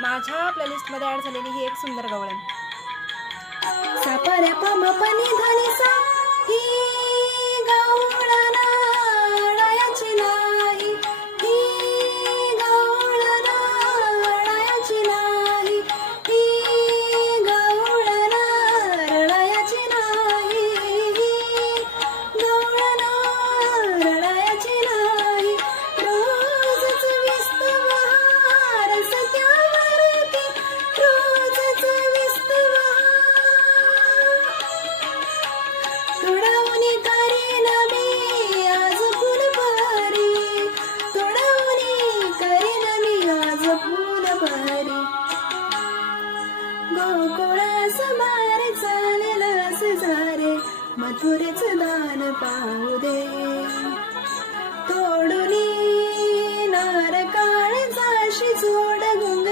माझ्या प्लेलिस्टमध्ये ॲड झालेली ही एक सुंदर गवळण. सापरे पम पनी धनी सा ही गवळण लयाची नाही, ही गवळण लयाची नाही, ही गवळण लयाची नाही, ही गवळण लयाची नाही. रोजच विस्तवार सत्यावरती, रोजच विस्तवार तोडावणी करीन मी आज फुलभरी, तोडावणी करीन मी आज फुलभरी. गोकुळास बारे चालेलस जारे, मथुरेच दान पाहू दे. तोडुनी नार काळजाशी जोड